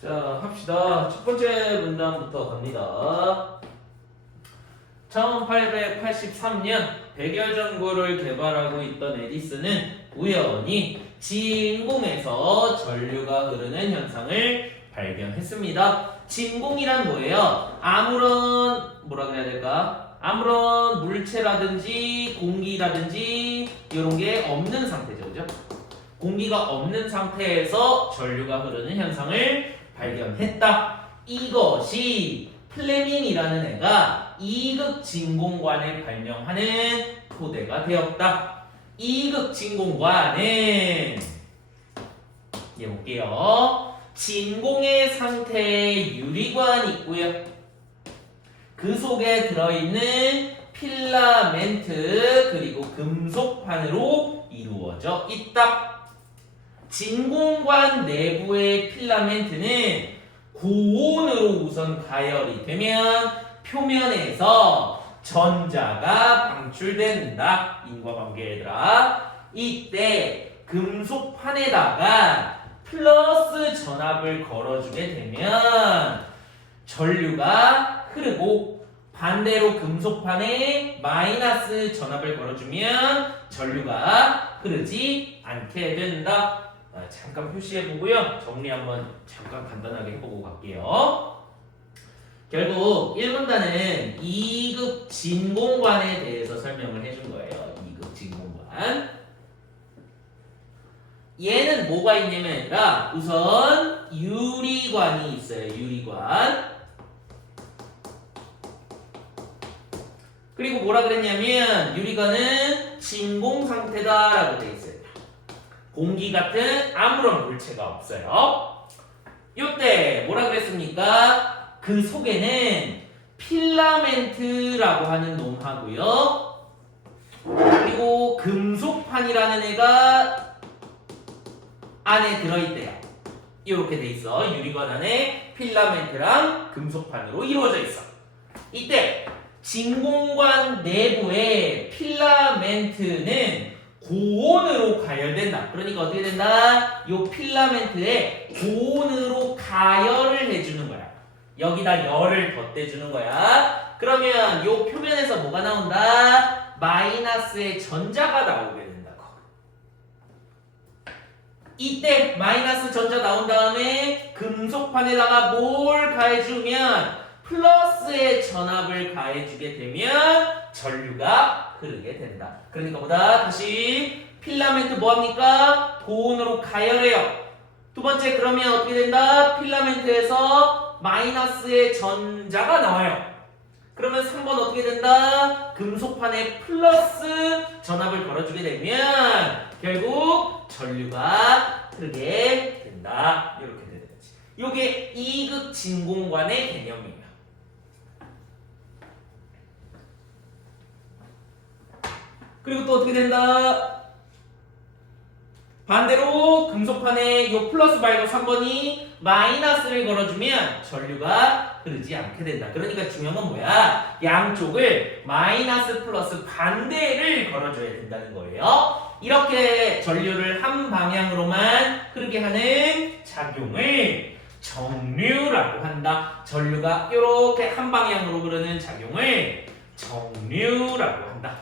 자, 합시다. 첫 번째 문단부터 갑니다. 1883년 백열전구를 개발하고 있던 에디슨은 우연히 진공에서 전류가 흐르는 현상을 발견했습니다. 진공이란 뭐예요? 뭐라 그래야 될까? 아무런 물체라든지 공기라든지 이런 게 없는 상태죠. 그죠? 공기가 없는 상태에서 전류가 흐르는 현상을 발견했다. 이것이 플레밍이라는 애가 이극 진공관을 발명하는 토대가 되었다. 이극 진공관은 볼게요. 진공의 상태에 유리관이 있고요. 그 속에 들어있는 필라멘트 그리고 금속판으로 이루어져 있다. 진공관 내부의 필라멘트는 고온으로 우선 가열이 되면 표면에서 전자가 방출된다. 인과관계 얘들아. 이때 금속판에다가 플러스 전압을 걸어주게 되면 전류가 흐르고 반대로 금속판에 마이너스 전압을 걸어주면 전류가 흐르지 않게 된다. 잠깐 표시해보고요. 정리 한번 잠깐 간단하게 해보고 갈게요. 결국 1문단은 이극 진공관에 대해서 설명을 해준 거예요. 이극 진공관. 얘는 뭐가 있냐면 얘들아, 우선 유리관이 있어요. 유리관. 그리고 뭐라 그랬냐면 유리관은 진공 상태다라고 돼 있어요. 공기 같은 아무런 물체가 없어요. 이때 뭐라 그랬습니까? 그 속에는 필라멘트라고 하는 놈하고요. 그리고 금속판이라는 애가 안에 들어있대요. 이렇게 돼 있어. 유리관 안에 필라멘트랑 금속판으로 이루어져 있어. 이때 진공관 내부의 필라멘트는 고온으로 가열된다. 그러니까 어떻게 된다? 이 필라멘트에 고온으로 가열을 해주는 거야. 여기다 열을 덧대주는 거야. 그러면 이 표면에서 뭐가 나온다? 마이너스의 전자가 나오게 된다고. 이때 마이너스 전자 나온 다음에 금속판에다가 뭘 가해주면 플러스의 전압을 가해주게 되면 전류가 흐르게 된다. 그러니까 보다 다시 필라멘트 뭐합니까? 고온으로 가열해요. 두 번째 그러면 어떻게 된다? 필라멘트에서 마이너스의 전자가 나와요. 그러면 3번 어떻게 된다? 금속판에 플러스 전압을 걸어주게 되면 결국 전류가 흐르게 된다. 이렇게 되는 거지. 이게 이극 진공관의 개념이에요. 그리고 또 어떻게 된다? 반대로 금속판에 이 플러스 말고 3번이 마이너스를 걸어주면 전류가 흐르지 않게 된다. 그러니까 중요한 건 뭐야? 양쪽을 마이너스 플러스 반대를 걸어줘야 된다는 거예요. 이렇게 전류를 한 방향으로만 흐르게 하는 작용을 정류라고 한다. 전류가 이렇게 한 방향으로 흐르는 작용을 정류라고 한다.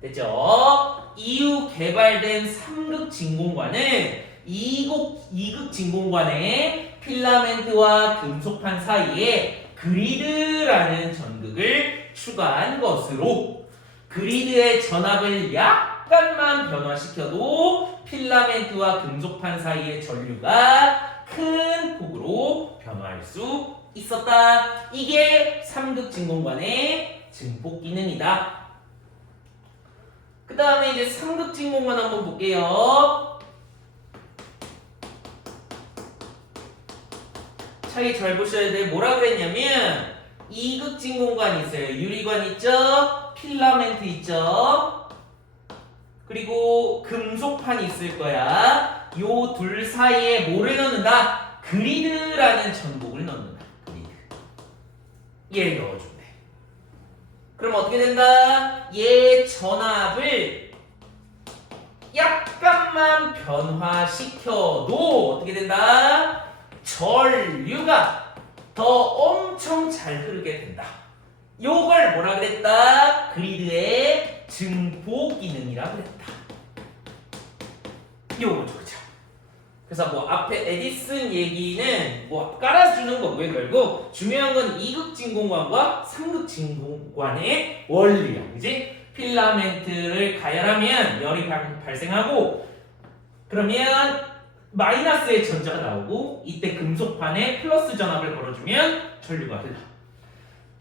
됐죠? 이후 개발된 3극 진공관은 이극 진공관의 필라멘트와 금속판 사이에 그리드라는 전극을 추가한 것으로 그리드의 전압을 약간만 변화시켜도 필라멘트와 금속판 사이의 전류가 큰 폭으로 변화할 수 있었다. 이게 3극 진공관의 증폭 기능이다. 그 다음에 이제 3극 진공관 한번 볼게요. 차이 잘 보셔야 돼. 뭐라 그랬냐면 2극 진공관이 있어요. 유리관 있죠? 필라멘트 있죠? 그리고 금속판이 있을 거야. 요 둘 사이에 뭐를 넣는다? 그리드라는 전복을 넣는다. 그리드. 얘를 넣어주면 돼. 그럼 어떻게 된다? 얘 전압을 약간만 변화시켜도 어떻게 된다? 전류가 더 엄청 잘 흐르게 된다. 요걸 뭐라 그랬다? 그리드의 증폭 기능이라고 그랬다. 요거죠, 그죠? 그래서 뭐 앞에 에디슨 얘기는 뭐 깔아주는 거고요. 결국 중요한 건 2극 진공관과 3극 진공관의 원리야, 그지? 필라멘트를 가열하면 열이 발생하고 그러면 마이너스의 전자가 나오고 이때 금속판에 플러스 전압을 걸어주면 전류가 흘러.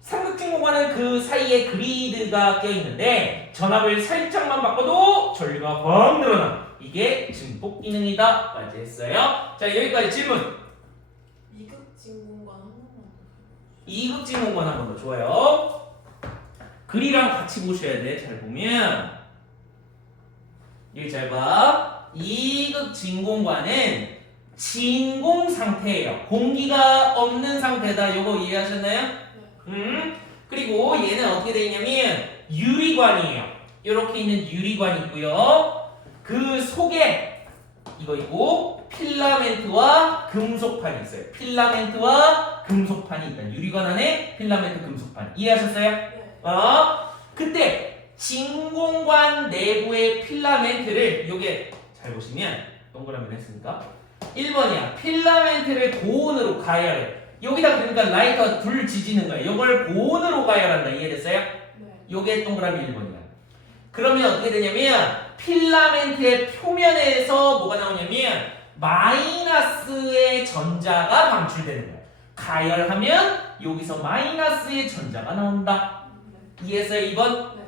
삼극진공관은 그 사이에 그리드가 껴있는데 전압을 살짝만 바꿔도 전류가 확 늘어나. 이게 증폭 기능이다 까지 했어요. 자, 여기까지 질문. 이극진공관 한 번만 더. 이극진공관 한 번 더. 좋아요. 글이랑 같이 보셔야 돼. 잘 보면 여기 잘 봐. 이극진공관은 진공 상태예요. 공기가 없는 상태다. 요거 이해하셨나요? 그리고 얘는 어떻게 되어 있냐면 유리관이에요. 이렇게 있는 유리관이 있고요. 그 속에 이거 있고 필라멘트와 금속판이 있어요. 필라멘트와 금속판이 있다. 유리관 안에 필라멘트, 금속판. 이해하셨어요? 네. 그때 진공관 내부의 필라멘트를 요게 잘 보시면 동그라미를 했으니까 1번이야. 필라멘트를 고온으로 가열해. 여기다 그러니까 라이터 불 지지는 거예요. 이걸 고온으로 가열한다. 이해됐어요? 네. 요게 동그라미 1번이야. 그러면 어떻게 되냐면 필라멘트의 표면에서 뭐가 나오냐면 마이너스의 전자가 방출되는 거예요. 가열하면 여기서 마이너스의 전자가 나온다. 네. 이해했어요? 2번? 네.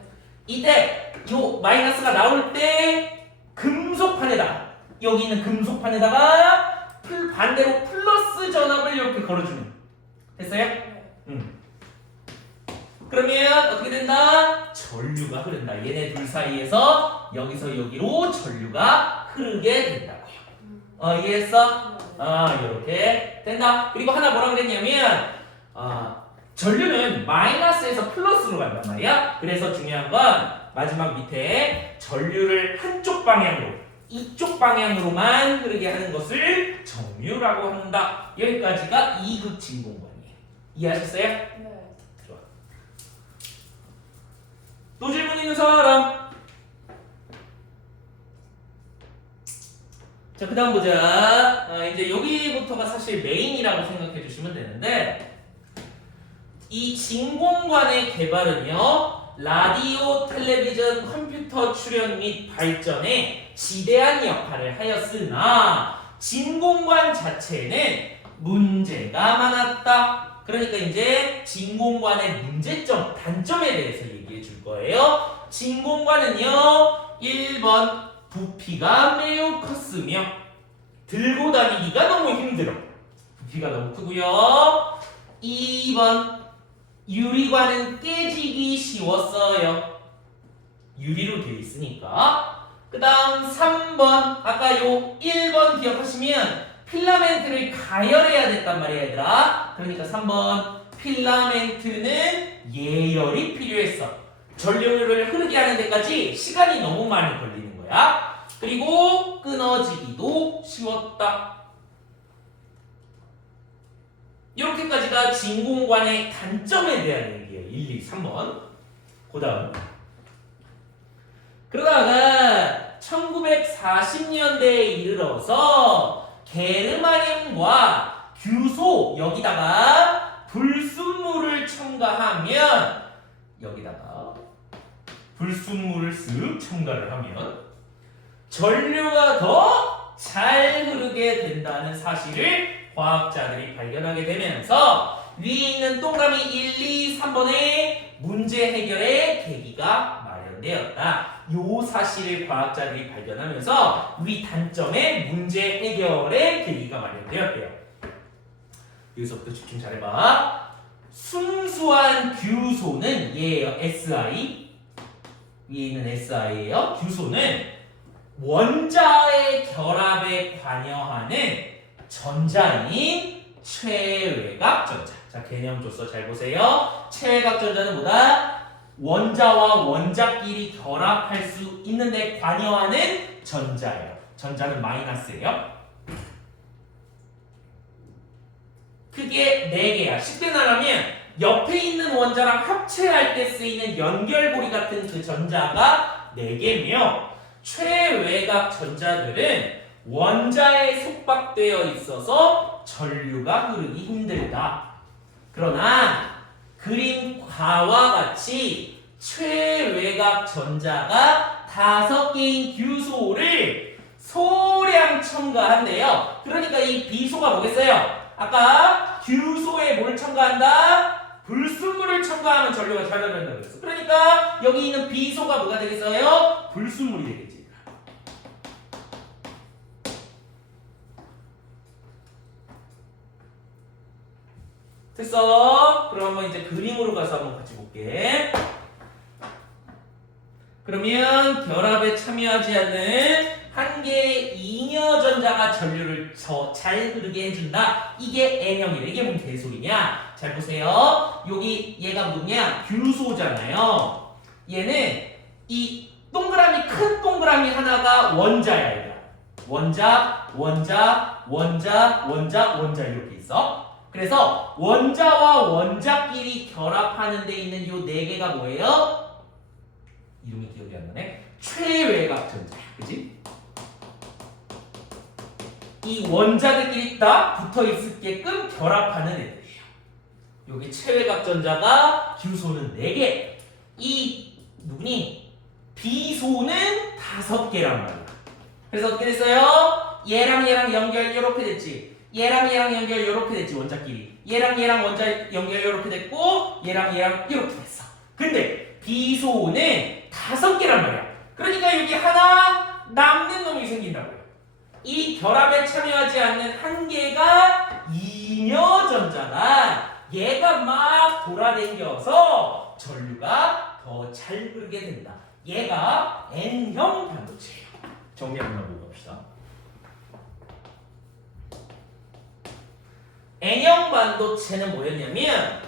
이때 요 마이너스가 나올 때 금속판에다 여기 있는 금속판에다가 반대로 플러스 전압을 이렇게 걸어주는. 됐어요? 네. 그러면 어떻게 된다? 전류가 흐른다. 얘네 둘 사이에서 여기서 여기로 전류가 흐르게 된다고요. 이해했어? 이렇게 된다. 그리고 하나 뭐라 그랬냐면 전류는 마이너스에서 플러스로 간단 말이야. 그래서 중요한 건 마지막 밑에 전류를 한쪽 방향으로 이쪽 방향으로만 흐르게 하는 것을 정류라고 한다. 여기까지가 2극 진공관이에요. 이해하셨어요? 네. 좋아. 또 질문 있는 사람? 자, 그 다음 보자. 이제 여기부터가 사실 메인이라고 생각해 주시면 되는데 이 진공관의 개발은요 라디오, 텔레비전, 컴퓨터 출현 및 발전에 지대한 역할을 하였으나 진공관 자체는 문제가 많았다. 그러니까 이제 진공관의 문제점, 단점에 대해서 얘기해 줄 거예요. 진공관은요 1번 부피가 매우 컸으며 들고 다니기가 너무 힘들어. 부피가 너무 크고요. 2번 유리관은 깨지기 쉬웠어요. 유리로 되어 있으니까. 그 다음 3번 아까 요 1번 기억하시면 필라멘트를 가열해야 됐단 말이야 얘들아. 그러니까 3번 필라멘트는 예열이 필요했어. 전류를 흐르게 하는 데까지 시간이 너무 많이 걸리는 거야. 그리고 끊어지기도 쉬웠다. 이렇게까지가 진공관의 단점에 대한 얘기예요. 1, 2, 3번. 그 다음. 그러다가 1940년대에 이르러서 게르마늄과 규소 여기다가 불순물을 첨가하면 여기다가 불순물을 쓱 첨가를 하면 전류가 더 잘 흐르게 된다는 사실을 과학자들이 발견하게 되면서 위에 있는 동그라미 1, 2, 3번의 문제 해결의 계기가 마련되었다. 요 사실을 과학자들이 발견하면서 위 단점의 문제 해결의 계기가 마련되었대요. 여기서부터 집중 잘해봐. 순수한 규소는 얘예요. SI. 위에 있는 SI예요. 규소는 원자의 결합에 관여하는 전자인 최외각 전자. 자, 개념 줬어. 잘 보세요. 최외각 전자는 뭐다? 원자와 원자끼리 결합할 수 있는데 관여하는 전자예요. 전자는 마이너스예요. 그게 4개야. 쉽게 말하면 옆에 있는 원자랑 합체할 때 쓰이는 연결고리 같은 그 전자가 4개며 최외곽 전자들은 원자에 속박되어 있어서 전류가 흐르기 힘들다. 그러나 그림과와 같이 최외곽 전자가 5개인 규소를 소량 첨가한대요. 그러니까 이 비소가 뭐겠어요? 아까 규소에 뭘 첨가한다? 불순물을 첨가하면 전류가 잘 흐른다고 그랬어. 그러니까 여기 있는 비소가 뭐가 되겠어요? 불순물이 되겠지. 됐어? 그럼 한번 이제 그림으로 가서 한번 같이 볼게. 그러면 결합에 참여하지 않는 한 개의 잉여 전자가 전류를 더 잘 흐르게 해준다. 이게 N형이래. 이게 뭔 개소리냐? 잘 보세요. 여기 얘가 뭐냐? 규소잖아요. 얘는 이 동그라미 큰 동그라미 하나가 원자야. 얘가. 원자 이렇게 있어. 그래서 원자와 원자끼리 결합하는 데 있는 요 4개가 뭐예요? 이름이 기억이 안 나네. 최외곽 전자. 그지? 이 원자들끼리 딱 붙어 있게끔 결합하는 애들이에요. 여기 최외곽 전자가 규소는 4개. 이 누구니? 비소는 5개란 말이야. 그래서 어떻게 됐어요? 얘랑 연결 이렇게 됐지. 얘랑 연결 이렇게 됐지. 원자끼리. 얘랑 원자 연결 이렇게 됐고 얘랑 이렇게 됐어. 근데 비소는 5개란 말이야. 그러니까 여기 하나 남는 놈이 생긴다고요. 이 결합에 참여하지 않는 한 개가 잉여 전자가 얘가 막 돌아다녀서 전류가 더 잘 흐르게 된다. 얘가 N형 반도체예요. 정리 한번 보고 갑시다. N형 반도체는 뭐였냐면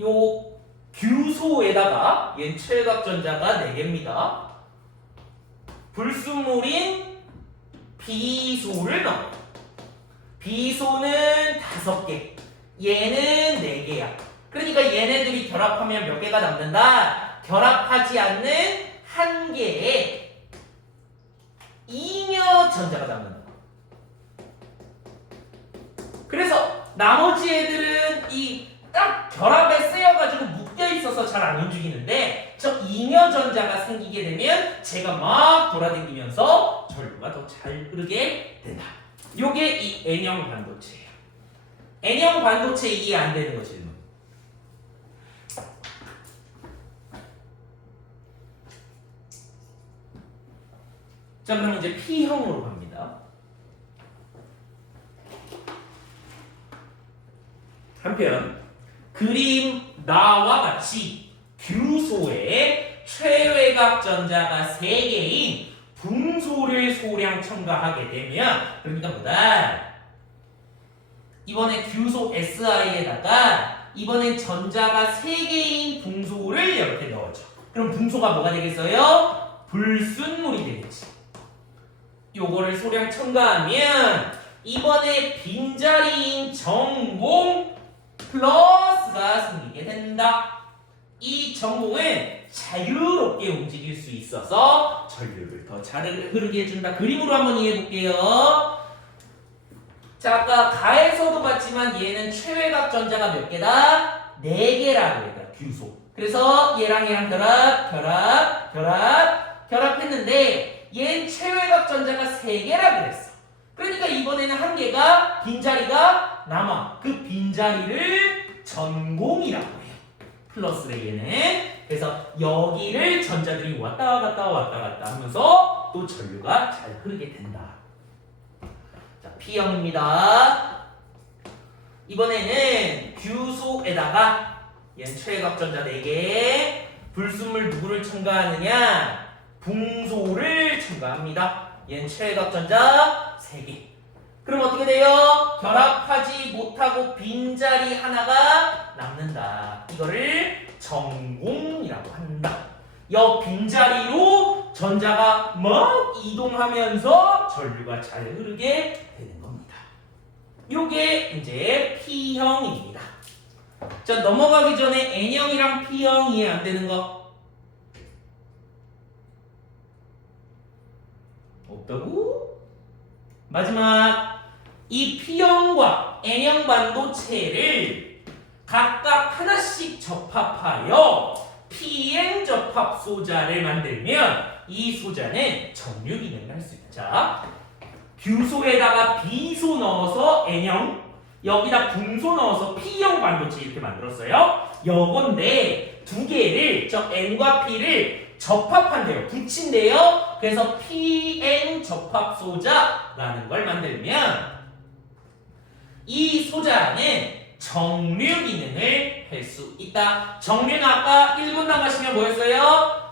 요 규소에다가 얘 최외곽 전자가 4개입니다. 불순물인 비소를 넣어요. 비소는 5개, 얘는 4개야. 그러니까 얘네들이 결합하면 몇 개가 남는다? 결합하지 않는 한 개의 잉여 전자가 남는다. 그래서 나머지 애들은 이 딱 결합에 쓰여가지고 묶여있어서 잘 안 움직이는데 저 잉여 전자가 생기게 되면 제가 막 돌아다니면서 전류가 더 잘 흐르게 된다. 요게 이 N형 반도체예요. N형 반도체 이해 안 되는 거 질문. 자, 그럼 이제 P형으로 갑니다. 한편 그림 나와 같이 규소에 최외곽 전자가 3개인 붕소를 소량 첨가하게 되면 그러니까 뭐다? 이번에 규소 SI에다가 이번엔 전자가 3개인 붕소를 이렇게 넣어줘. 그럼 붕소가 뭐가 되겠어요? 불순물이 되겠지. 요거를 소량 첨가하면 이번에 빈자리인 전공 플러스가 생기게 된다. 이 전공은 자유롭게 움직일 수 있어서 전류를 더 잘 흐르게 해준다. 그림으로 한번 이해해 볼게요. 자, 아까 가에서도 봤지만 얘는 최외곽 전자가 몇 개다? 4개라고 했다. 규소. 그래서 얘랑 결합했는데 얘는 최외곽 전자가 3개라 그랬어. 그러니까 이번에는 한 개가 빈자리가 남아. 그 빈자리를 전공이라고 해요. 플러스래 얘는. 그래서 여기를 전자들이 왔다 갔다 하면서 또 전류가 잘 흐르게 된다. 자, P형입니다. 이번에는 규소에다가 얘는 최외곽 전자 4개, 불순물 누구를 첨가하느냐? 붕소를 첨가합니다. 얘는 최외곽 전자 3개. 그럼 어떻게 돼요? 결합하지 못하고 빈자리 하나가 남는다. 이거를 전공이라고 한다. 이 빈자리로 전자가 막 이동하면서 전류가 잘 흐르게 되는 겁니다. 요게 이제 P형입니다. 자, 넘어가기 전에 N형이랑 P형 이해 안 되는 거 없다고? 마지막 이 P형과 N형 반도체를 각각 하나씩 접합하여 PN 접합 소자를 만들면 이 소자는 정류 기능을 할 수 있다. 자, 규소에다가 B소 넣어서 N형, 여기다 분소 넣어서 P형 반도체 이렇게 만들었어요. 요건데 두 개를 저 N과 P를 접합한대요. 붙인대요. 그래서 PN 접합 소자라는 걸 만들면 이 소자는 정류 기능을 할 수 있다. 정류는 아까 1분 나가시면 뭐였어요?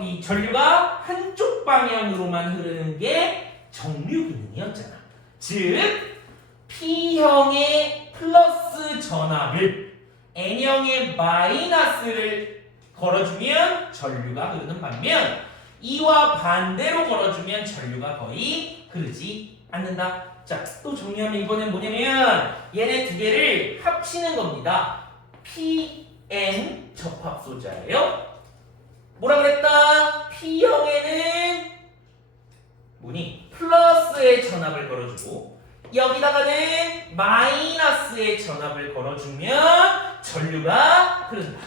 이 전류가 한쪽 방향으로만 흐르는 게 정류 기능이었잖아. 즉 P형의 플러스 전압을 N형의 마이너스를 걸어주면 전류가 흐르는 반면 이와 반대로 걸어주면 전류가 거의 흐르지 않는다. 자, 또 정리하면 이번엔 뭐냐면 얘네 두 개를 합치는 겁니다. PN 접합소자예요. 뭐라 그랬다? P형에는 뭐니? 플러스의 전압을 걸어주고 여기다가는 마이너스의 전압을 걸어주면 전류가 흐른다.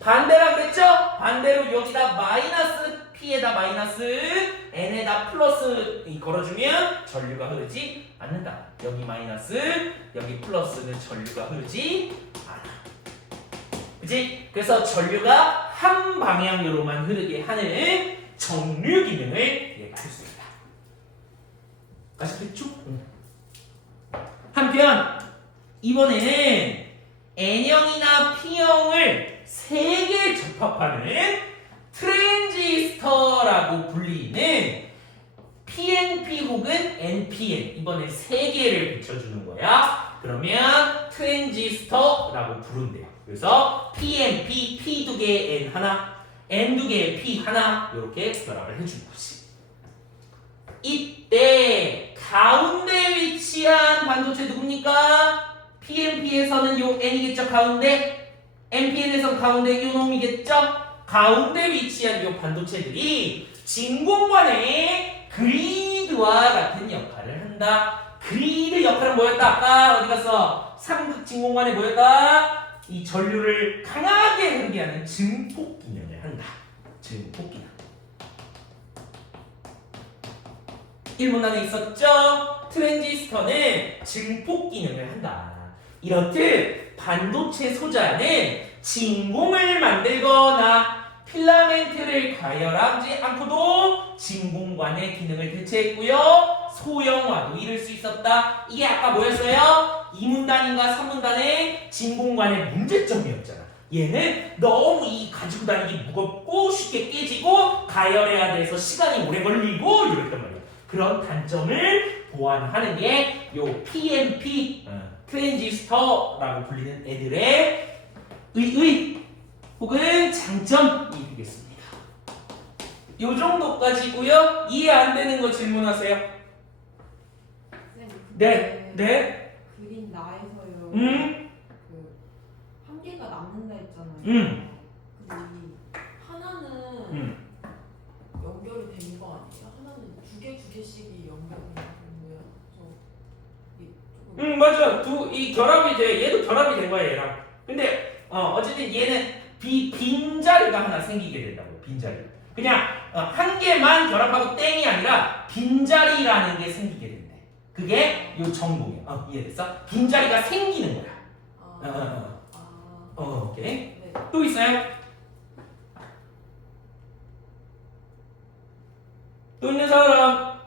반대라 그랬죠? 반대로 여기다 마이너스 P에다 마이너스 N에다 플러스 걸어주면 전류가 흐르지 않는다. 여기 마이너스 여기 플러스는 전류가 흐르지 않아. 그치? 그래서 전류가 한 방향으로만 흐르게 하는 정류 기능을 얘가 할 수 있다. 아시겠죠? 한편 이번에는 N형이나 P형을 3개 접합하는 트랜지스터라고 불리는 PNP 혹은 NPN 이번에 3개를 붙여주는 거야. 그러면 트랜지스터라고 부른대요. 그래서 PNP, P 2개에 N 하나, N 2개에 P 하나 이렇게 결합을 해주는 거지. 이때 가운데 위치한 반도체 누굽니까? PNP에서는 요 N이겠죠, 가운데. NPN에서는 가운데 요 놈이겠죠? 가운데 위치한 요 반도체들이 진공관의 그리드와 같은 역할을 한다. 그리드 역할은 뭐였다? 아까 어디 갔어? 삼극 진공관에 뭐였다? 이 전류를 강하게 흐르게 하는 증폭 기능을 한다. 증폭 기능. 1문 안에 있었죠? 트랜지스터는 증폭 기능을 한다. 이렇듯 반도체 소자는 진공을 만들거나 필라멘트를 가열하지 않고도 진공관의 기능을 대체했고요. 소형화도 이룰 수 있었다. 이게 아까 뭐였어요? 2문단인가 3문단의 진공관의 문제점이었잖아. 얘는 너무 이 가지고 다니기 무겁고 쉽게 깨지고 가열해야 돼서 시간이 오래 걸리고 이랬단 말이야. 그런 단점을 보완하는 게 요 PNP 트랜지스터라고 불리는 애들의 의의 혹은 장점이 되겠습니다. 요 정도까지고요. 이해 안 되는 거 질문하세요. 선생님, 네, 네. 그린 나에서요. 그 한 개가 남는다 했잖아요. 근데 이 하나는 연결이 된 거 아니에요? 하나는 두 개씩이 연결이 된 거예요. 조금. 맞아. 이 결합이 돼. 얘도 결합이 된 거야, 얘랑. 근데 어쨌든 얘는 빈자리가 하나 생기게 된다고. 빈자리. 그냥 한 개만 결합하고 땡이 아니라 빈자리라는 게 생기게 된대. 그게 요 정봉이야. 이해됐어? 빈자리가 생기는 거야. 오케이. 네. 또 있어요? 또 있는 사람?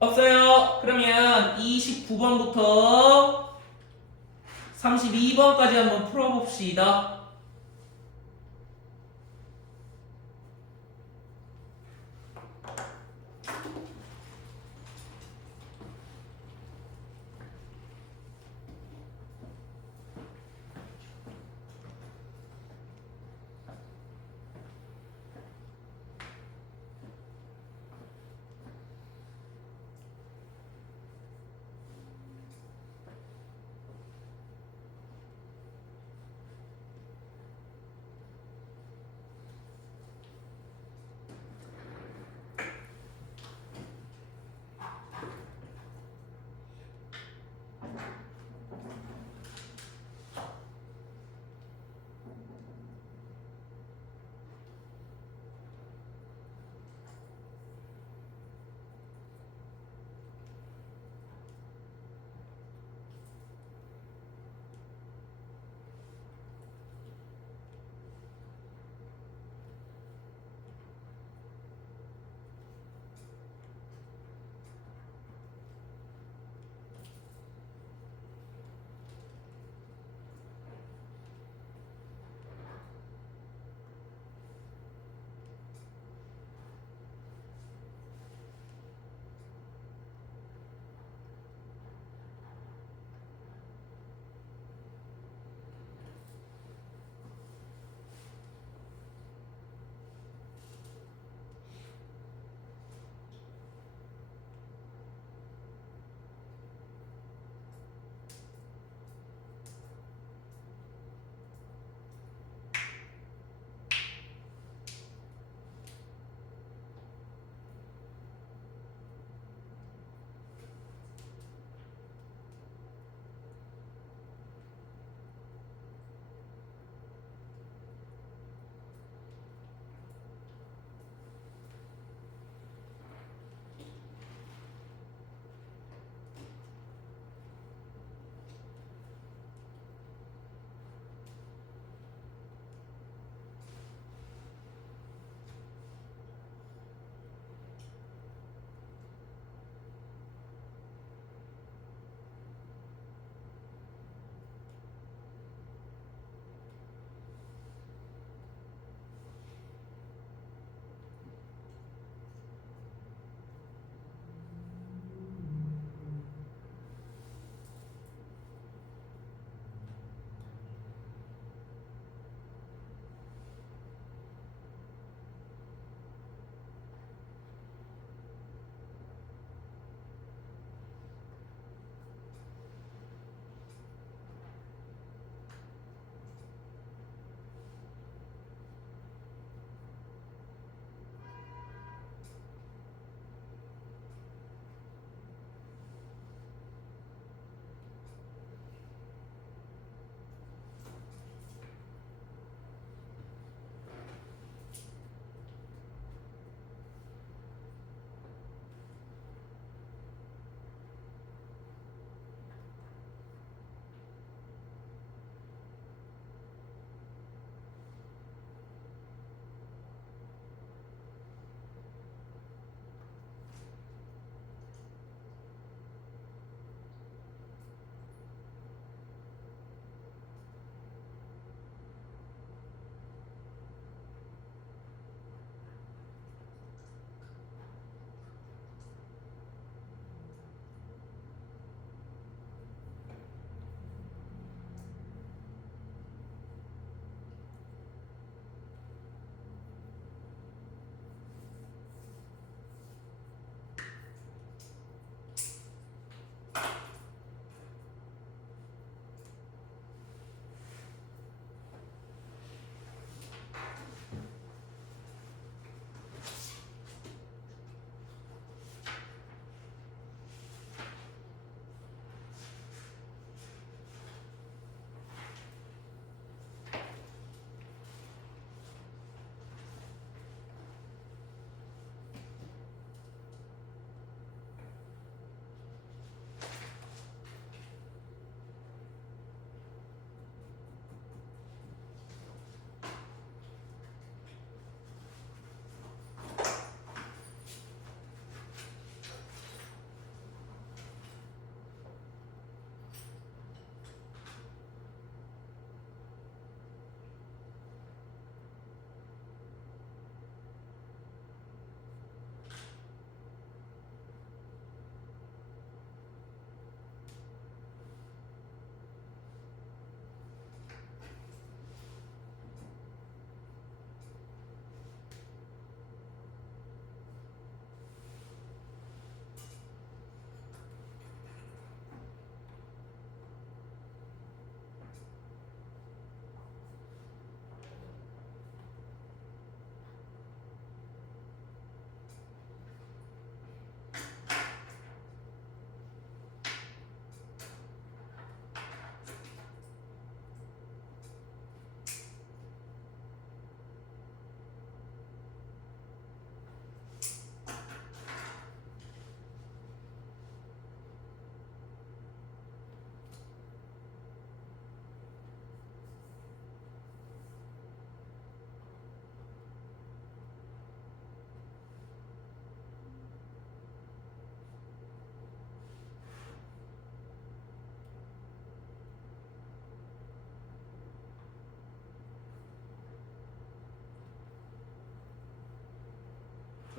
없어요. 그러면 29번부터 32번까지 한번 풀어봅시다.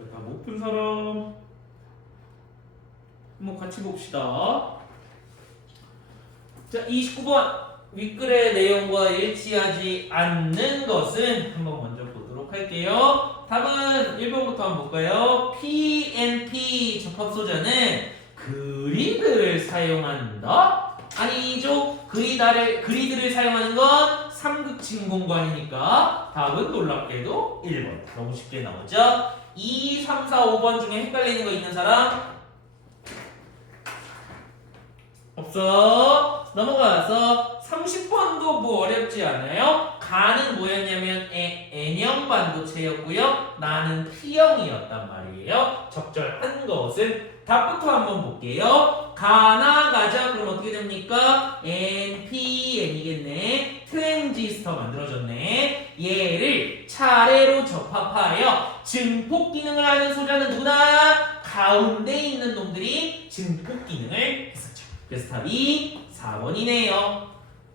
다 못 푼 사람 한번 같이 봅시다. 자, 29번 윗글의 내용과 일치하지 않는 것은 한번 먼저 보도록 할게요. 답은 1번부터 한번 볼까요? PNP 접합소자는 그리드를 사용한다? 아니죠. 그리드를 사용하는 건 삼극진공관이니까 답은 놀랍게도 1번. 너무 쉽게 나오죠? 2, 3, 4, 5번 중에 헷갈리는 거 있는 사람? 없어. 넘어가서 30번도 뭐 어렵지 않아요? 가는 뭐였냐면 N형 반도체였고요. 나는 P형이었단 말이에요. 적절한 것은 답부터 한번 볼게요. 가나 가자. 그럼 어떻게 됩니까? NPN이겠네. 트랜지스터 만들어졌네. 얘를 차례로 접합하여 증폭 기능을 하는 소자는 누구나 가운데 있는 놈들이 증폭 기능을 했었죠. 그래서 답이 4번이네요.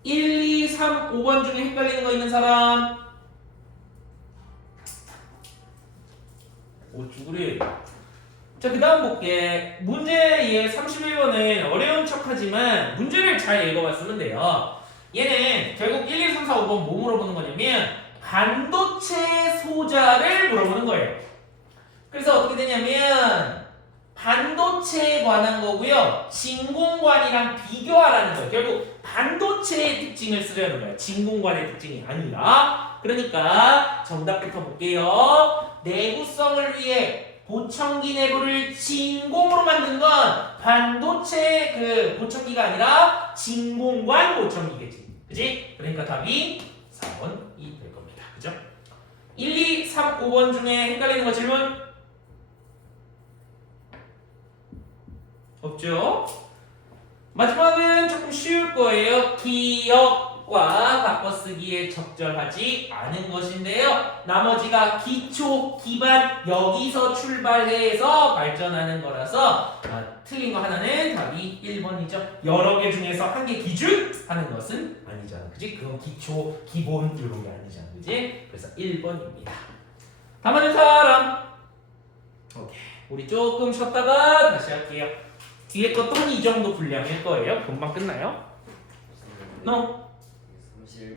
1, 2, 3, 5번 중에 헷갈리는 거 있는 사람? 오, 쭈그리. 자, 그 다음 볼게. 문제 얘 31번은 어려운 척 하지만 문제를 잘 읽어봤으면 돼요. 얘는 결국 1, 2, 3, 4, 5번 뭐 물어보는 거냐면 반도체 소자를 물어보는 거예요. 그래서 어떻게 되냐면 반도체에 관한 거고요. 진공관이랑 비교하라는 거예요. 결국 반도체의 특징을 쓰려는 거예요. 진공관의 특징이 아니라. 그러니까 정답부터 볼게요. 내구성을 위해 보청기 내부를 진공으로 만든 건 반도체 그 보청기가 아니라 진공관 보청기겠지. 그지? 그러니까 답이 4번이 될 겁니다. 그죠? 1, 2, 3, 5번 중에 헷갈리는 거 질문? 없죠? 마지막은 조금 쉬울 거예요. 기억과 바꿔쓰기에 적절하지 않은 것인데요. 나머지가 기초, 기반, 여기서 출발해서 발전하는 거라서 틀린 거 하나는 답이 1번이죠. 여러 개 중에서 한 개 기준 하는 것은 아니잖아. 그지? 그건 기초, 기본 이런 게 아니잖아. 그지? 그래서 1번입니다. 다 맞은 사람? 오케이. 우리 조금 쉬었다가 다시 할게요. 뒤에 것도 한 이 정도 분량일 거예요. 금방 끝나요. No.